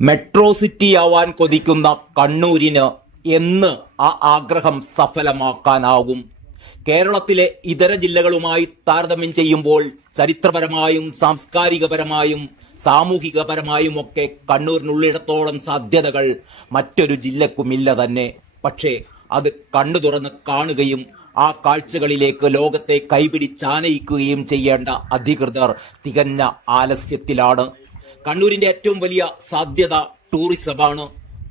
Metro city ആവാൻ കൊതിക്കുന്ന കണ്ണൂരിന് എന്ന് ആ ആഗ്രഹം സഫലമാക്കാനാകും? കേരളത്തിലെ ഇതര ജില്ലകളുമായി താരതമ്യം ചെയ്യുമ്പോൾ ചരിത്രപരമായും സാംസ്കാരികപരമായും സാമൂഹികപരമായും ഒക്കെ കണ്ണൂരിനുള്ളിടത്തോളം സാധ്യതകൾ മറ്റൊരു ജില്ലക്കുമില്ല തന്നെ. പക്ഷേ അത് കണ്ണു തുറന്ന് കാണുകയും ആ കാഴ്ചകളിലേക്ക് ലോകത്തെ കൈപിടിച്ചാനയിക്കുകയും ചെയ്യേണ്ട അധികൃതർ തികഞ്ഞ ആലസ്യത്തിലാണ്. കണ്ണൂരിന്റെ ഏറ്റവും വലിയ സാധ്യത ടൂറിസമാണ്.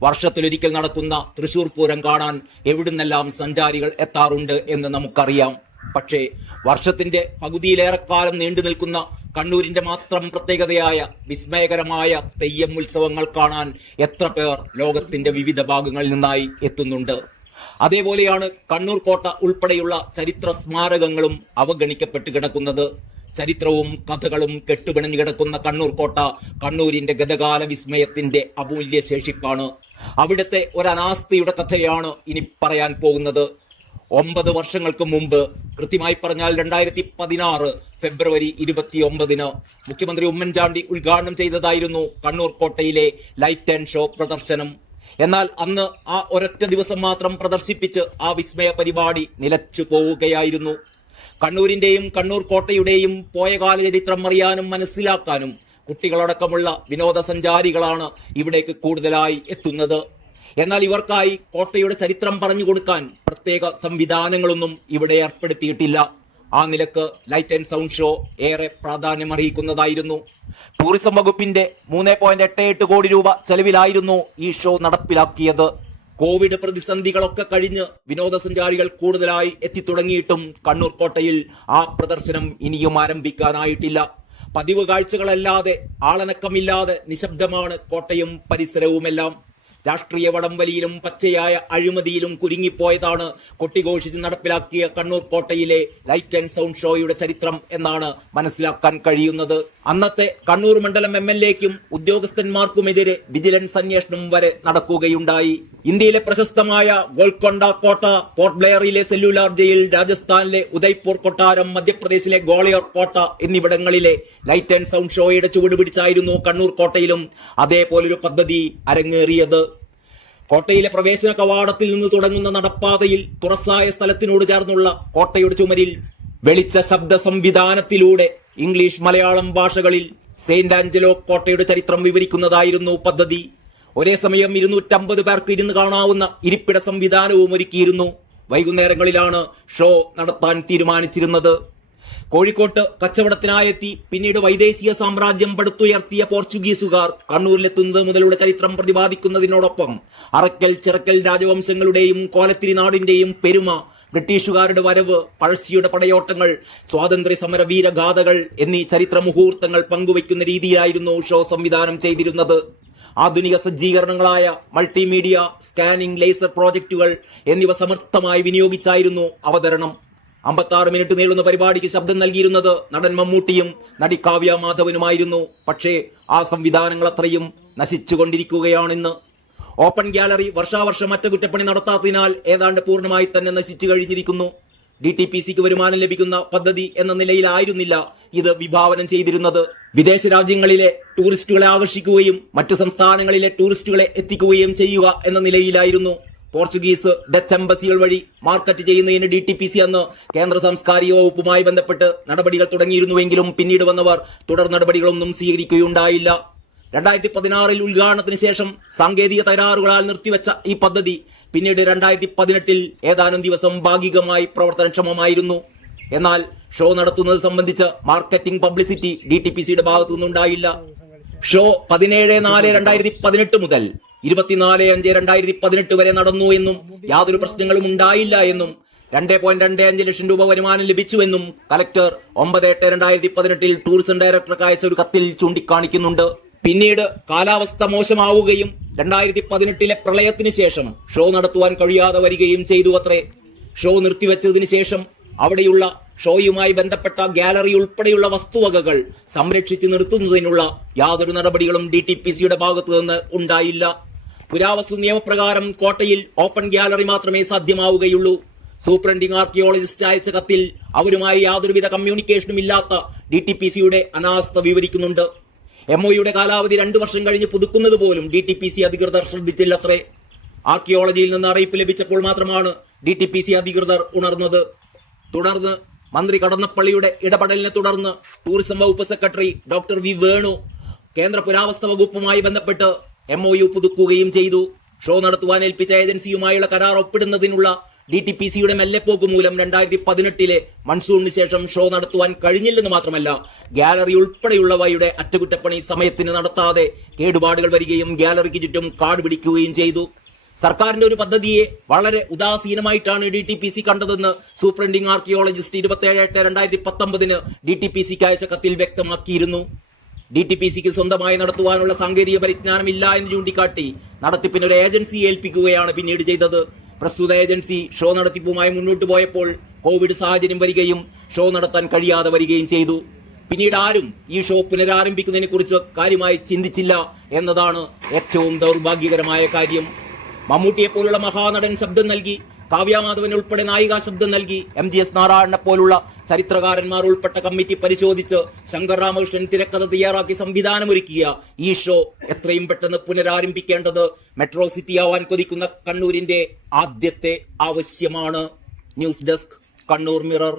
വർഷത്തിലൊരിക്കൽ നടക്കുന്ന തൃശൂർ പൂരം കാണാൻ എവിടുന്നെല്ലാം സഞ്ചാരികൾ എത്താറുണ്ട് എന്ന് നമുക്കറിയാം. പക്ഷേ വർഷത്തിന്റെ പകുതിയിലേറെക്കാലം നീണ്ടു നിൽക്കുന്ന കണ്ണൂരിന്റെ മാത്രം പ്രത്യേകതയായ വിസ്മയകരമായ തെയ്യം ഉത്സവങ്ങൾ കാണാൻ എത്ര പേർ ലോകത്തിന്റെ വിവിധ ഭാഗങ്ങളിൽ നിന്നായി എത്തുന്നുണ്ട്. അതേപോലെയാണ് കണ്ണൂർ കോട്ട ഉൾപ്പെടെയുള്ള ചരിത്ര സ്മാരകങ്ങളും അവഗണിക്കപ്പെട്ട് കിടക്കുന്നത്. ചരിത്രവും കഥകളും കെട്ടുപിണഞ്ഞു കിടക്കുന്ന കണ്ണൂർ കോട്ട കണ്ണൂരിന്റെ ഗതകാല വിസ്മയത്തിന്റെ അമൂല്യ ശേഷിപ്പാണ്. അവിടുത്തെ ഒരു അനാസ്ഥയുടെ കഥയാണ് ഇനി പറയാൻ പോകുന്നത്. 9 വർഷങ്ങൾക്ക് മുമ്പ്, കൃത്യമായി പറഞ്ഞാൽ 2016 ഫെബ്രുവരി 29 മുഖ്യമന്ത്രി ഉമ്മൻചാണ്ടി ഉദ്ഘാടനം ചെയ്തതായിരുന്നു കണ്ണൂർ കോട്ടയിലെ ലൈറ്റ് ആൻഡ് ഷോ പ്രദർശനം. എന്നാൽ അന്ന് ആ ഒരൊറ്റ ദിവസം മാത്രം പ്രദർശിപ്പിച്ച് ആ വിസ്മയ പരിപാടി നിലച്ചു പോവുകയായിരുന്നു. കണ്ണൂരിന്റെയും കണ്ണൂർ കോട്ടയുടെയും പോയകാല ചരിത്രം അറിയാനും മനസ്സിലാക്കാനും കുട്ടികളടക്കമുള്ള വിനോദസഞ്ചാരികളാണ് ഇവിടേക്ക് കൂടുതലായി എത്തുന്നത്. എന്നാൽ ഇവർക്കായി കോട്ടയുടെ ചരിത്രം പറഞ്ഞു കൊടുക്കാൻ പ്രത്യേക സംവിധാനങ്ങളൊന്നും ഇവിടെ ഏർപ്പെടുത്തിയിട്ടില്ല. ആ നിലക്ക് ലൈറ്റ് ആൻഡ് സൗണ്ട് ഷോ ഏറെ പ്രാധാന്യം അർഹിക്കുന്നതായിരുന്നു. ടൂറിസം വകുപ്പിന്റെ 3.88 കോടി രൂപ ചെലവിലായിരുന്നു ഈ ഷോ നടപ്പിലാക്കിയത്. കോവിഡ് പ്രതിസന്ധികളൊക്കെ കഴിഞ്ഞ് വിനോദസഞ്ചാരികൾ കൂടുതലായി എത്തിത്തുടങ്ങിയിട്ടും കണ്ണൂർ കോട്ടയിൽ ആ പ്രദർശനം ഇനിയും ആരംഭിക്കാനായിട്ടില്ല. പതിവ് കാഴ്ചകളല്ലാതെ, ആളനക്കമില്ലാതെ നിശബ്ദമാണ് കോട്ടയും പരിസരവുമെല്ലാം. രാഷ്ട്രീയ വടംവലിയിലും പച്ചയായ അഴിമതിയിലും കുരുങ്ങിപ്പോയതാണ് കൊട്ടിഘോഷിച്ച് നടപ്പിലാക്കിയ കണ്ണൂർ കോട്ടയിലെ ലൈറ്റ് ആൻഡ് സൗണ്ട് ഷോയുടെ ചരിത്രം എന്നാണ് മനസ്സിലാക്കാൻ കഴിയുന്നത്. അന്നത്തെ കണ്ണൂർ മണ്ഡലം MLA-ക്കും ഉദ്യോഗസ്ഥന്മാർക്കുമെതിരെ വിജിലൻസ് അന്വേഷണം വരെ നടക്കുകയുണ്ടായി. ഇന്ത്യയിലെ പ്രശസ്തമായ ഗോൽക്കൊണ്ട കോട്ട, പോർട്ട് ബ്ലെയറിലെ സെല്ലുലാർ ജയിൽ, രാജസ്ഥാനിലെ ഉദയ്പൂർ കൊട്ടാരം, മധ്യപ്രദേശിലെ ഗ്വാളിയർ കോട്ട എന്നിവിടങ്ങളിലെ ലൈറ്റ് ആൻഡ് സൗണ്ട് ഷോയുടെ ചുവട് പിടിച്ചായിരുന്നു കണ്ണൂർ കോട്ടയിലും അതേപോലൊരു പദ്ധതി അരങ്ങേറിയത്. കോട്ടയിലെ പ്രവേശന കവാടത്തിൽ നിന്ന് തുടങ്ങുന്ന നടപ്പാതയിൽ തുറസായ സ്ഥലത്തിനോട് ചേർന്നുള്ള കോട്ടയുടെ ചുമരിൽ വെളിച്ച ശബ്ദ സംവിധാനത്തിലൂടെ ഇംഗ്ലീഷ്, മലയാളം ഭാഷകളിൽ സെയിന്റ് ആഞ്ചലോ കോട്ടയുടെ ചരിത്രം വിവരിക്കുന്നതായിരുന്നു പദ്ധതി. ഒരേ സമയം 250 പേർക്ക് ഇരുന്ന് കാണാവുന്ന ഇരിപ്പിട സംവിധാനവും ഒരുക്കിയിരുന്നു. വൈകുന്നേരങ്ങളിലാണ് ഷോ നടത്താൻ തീരുമാനിച്ചിരുന്നത്. കോഴിക്കോട്ട് കച്ചവടത്തിനായെത്തി പിന്നീട് വൈദേശിക സാമ്രാജ്യം പടുത്തുയർത്തിയ പോർച്ചുഗീസുകാർ കണ്ണൂരിലെത്തുന്നത് മുതലുള്ള ചരിത്രം പ്രതിപാദിക്കുന്നതിനോടൊപ്പം അറക്കൽ, ചിറക്കൽ രാജവംശങ്ങളുടെയും കോലത്തിരി നാടിന്റെയും പെരുമ, ബ്രിട്ടീഷുകാരുടെ വരവ്, പഴശ്ശിയുടെ പടയോട്ടങ്ങൾ, സ്വാതന്ത്ര്യ സമര വീരഗാഥകൾ എന്നീ ചരിത്ര മുഹൂർത്തങ്ങൾ പങ്കുവയ്ക്കുന്ന രീതിയിലായിരുന്നു ഷോ സംവിധാനം ചെയ്തിരുന്നത്. ആധുനിക സജ്ജീകരണങ്ങളായ മൾട്ടിമീഡിയ, സ്കാനിംഗ്, ലേസർ പ്രോജക്റ്റുകൾ എന്നിവ സമർത്ഥമായി വിനിയോഗിച്ചായിരുന്നു അവതരണം. 56 മിനിറ്റ് നീളുന്ന പരിപാടിക്ക് ശബ്ദം നൽകിയിരുന്നത് നടൻ മമ്മൂട്ടിയും നടി കാവ്യ മാധവനുമായിരുന്നു. പക്ഷേ ആ സംവിധാനങ്ങൾ അത്രയും നശിച്ചുകൊണ്ടിരിക്കുകയാണിന്ന്. ഓപ്പൺ ഗ്യാലറി വർഷാവർഷം അറ്റകുറ്റപ്പണി നടത്താത്തതിനാൽ ഏതാണ്ട് പൂർണ്ണമായി തന്നെ നശിച്ചു കഴിഞ്ഞിരിക്കുന്നു. DTPCക്ക് വരുമാനം ലഭിക്കുന്ന പദ്ധതി എന്ന നിലയിലായിരുന്നില്ല ഇത് വിഭാവനം ചെയ്തിരുന്നത്. വിദേശ രാജ്യങ്ങളിലെ ടൂറിസ്റ്റുകളെ ആകർഷിക്കുകയും മറ്റു സംസ്ഥാനങ്ങളിലെ ടൂറിസ്റ്റുകളെ എത്തിക്കുകയും ചെയ്യുക എന്ന നിലയിലായിരുന്നു. പോർച്ചുഗീസ്, ഡച്ച് എംബസികൾ വഴി മാർക്കറ്റ് ചെയ്യുന്നതിന് DTPC അന്ന് കേന്ദ്ര സാംസ്കാരിക വകുപ്പുമായി ബന്ധപ്പെട്ട് നടപടികൾ തുടങ്ങിയിരുന്നുവെങ്കിലും പിന്നീട് വന്നവർ തുടർ നടപടികളൊന്നും സ്വീകരിക്കുകയുണ്ടായില്ല. 2016 ഉദ്ഘാടനത്തിന് ശേഷം സാങ്കേതിക തകരാറുകളാൽ നിർത്തിവെച്ച ഈ പദ്ധതി പിന്നീട് 2018 ഏതാനും ദിവസം ഭാഗികമായി പ്രവർത്തനക്ഷമമായിരുന്നു. എന്നാൽ ഷോ നടത്തുന്നത് സംബന്ധിച്ച് മാർക്കറ്റിംഗ് പബ്ലിസിറ്റി DTPCയുടെ ഭാഗത്തു നിന്നുണ്ടായില്ല. ഷോ 17/4/2018 മുതൽ 24/5/2018 വരെ നടന്നു എന്നും യാതൊരു പ്രശ്നങ്ങളും ഉണ്ടായില്ല എന്നും 2.25 ലക്ഷം രൂപ വരുമാനം ലഭിച്ചുവെന്നും കലക്ടർ 9/8/2018 ടൂറിസം ഡയറക്ടർക്ക് അയച്ച ഒരു കത്തിൽ ചൂണ്ടിക്കാണിക്കുന്നുണ്ട്. പിന്നീട് കാലാവസ്ഥ മോശമാവുകയും 2018 പ്രളയത്തിന് ശേഷം ഷോ നടത്തുവാൻ കഴിയാതെ വരികയും ചെയ്തു അത്രേ. ഷോ നിർത്തിവെച്ചതിന് ശേഷം അവിടെയുള്ള ഷോയുമായി ബന്ധപ്പെട്ട ഗാലറി ഉൾപ്പെടെയുള്ള വസ്തുവകകൾ സംരക്ഷിച്ച് നിർത്തുന്നതിനുള്ള യാതൊരു നടപടികളും DTPCയുടെ ഭാഗത്തു നിന്ന് ഉണ്ടായില്ല. പുരാവസ്തു നിയമപ്രകാരം കോട്ടയിൽ ഓപ്പൺ ഗ്യാലറി മാത്രമേ സാധ്യമാവുകയുള്ളൂ. സൂപ്രണ്ടിംഗ് ആർക്കിയോളജിസ്റ്റ് അയച്ച കത്തിൽ അവരുമായി യാതൊരുവിധ കമ്മ്യൂണിക്കേഷനും ഇല്ലാത്ത DTPCയുടെ അനാസ്ഥ വിവരിക്കുന്നുണ്ട്. MOUയുടെ കാലാവധി 2 വർഷം കഴിഞ്ഞ് പുതുക്കുന്നത് പോലും DTPC അധികൃതർ ശ്രദ്ധിച്ചില്ലത്രേ. ആർക്കിയോളജിയിൽ നിന്ന് അറിയിപ്പ് ലഭിച്ചപ്പോൾ മാത്രമാണ് DTPC അധികൃതർ ഉണർന്നത്. തുടർന്ന് മന്ത്രി കടന്നപ്പള്ളിയുടെ ഇടപെടലിനെ തുടർന്ന് ടൂറിസം വകുപ്പ് സെക്രട്ടറി ഡോക്ടർ വി വേണു കേന്ദ്ര പുരാവസ്തു വകുപ്പുമായി ബന്ധപ്പെട്ട് MOU പുതുക്കുകയും ചെയ്തു. ഷോ നടത്തുവാൻ ഏൽപ്പിച്ച ഏജൻസിയുമായുള്ള കരാർ ഒപ്പിടുന്നതിനുള്ള DTPCയുടെ മെല്ലെപ്പോക്ക് മൂലം 2018 മൺസൂണിന് ശേഷം ഷോ നടത്തുവാൻ കഴിഞ്ഞില്ലെന്ന് മാത്രമല്ല, ഗാലറി ഉൾപ്പെടെയുള്ളവയുടെ അറ്റകുറ്റപ്പണി സമയത്തിന് നടത്താതെ കേടുപാടുകൾ വരികയും ഗാലറിക്ക് ചുറ്റും കാട് പിടിക്കുകയും ചെയ്തു. സർക്കാരിന്റെ ഒരു പദ്ധതിയെ വളരെ ഉദാസീനമായിട്ടാണ് DTPC കണ്ടതെന്ന് സൂപ്രണ്ടിംഗ് ആർക്കിയോളജിസ്റ്റ് 27/8/2019 DTPCക്ക് അയച്ച കത്തിൽ വ്യക്തമാക്കിയിരുന്നു. DTPCക്ക് സ്വന്തമായി നടത്തുവാനുള്ള സാങ്കേതിക പരിജ്ഞാനം ഇല്ല എന്ന് ചൂണ്ടിക്കാട്ടി നടത്തിപ്പിന് ഒരു ഏജൻസി ഏൽപ്പിക്കുകയാണ് പിന്നീട് ചെയ്തത്. പ്രസ്തുത ഏജൻസി ഷോ നടത്തിപ്പുമായി മുന്നോട്ട് പോയപ്പോൾ കോവിഡ് സാഹചര്യം വരികയും ഷോ നടത്താൻ കഴിയാതെ വരികയും ചെയ്തു. പിന്നീട് ആരും ഈ ഷോ പുനരാരംഭിക്കുന്നതിനെ കുറിച്ച് കാര്യമായി ചിന്തിച്ചില്ല എന്നതാണ് ഏറ്റവും ദൗർഭാഗ്യകരമായ കാര്യം. മമ്മൂട്ടിയെ പോലുള്ള മഹാനടൻ ശബ്ദം നൽകി, കാവ്യമാധവൻ ഉൾപ്പെടെ നായിക ശബ്ദം നൽകി, MGS നാരായണനെ പോലുള്ള ചരിത്രകാരന്മാർ ഉൾപ്പെട്ട കമ്മിറ്റി പരിശോധിച്ച് ശങ്കർ രാമകൃഷ്ണൻ തിരക്കഥ തയ്യാറാക്കി സംവിധാനമൊരുക്കിയ ഈ ഷോ എത്രയും പെട്ടെന്ന് പുനരാരംഭിക്കേണ്ടത് മെട്രോ സിറ്റി ആവാൻ കൊതിക്കുന്ന കണ്ണൂരിന്റെ ആദ്യത്തെ ആവശ്യമാണ്. News desk, Kannur mirror.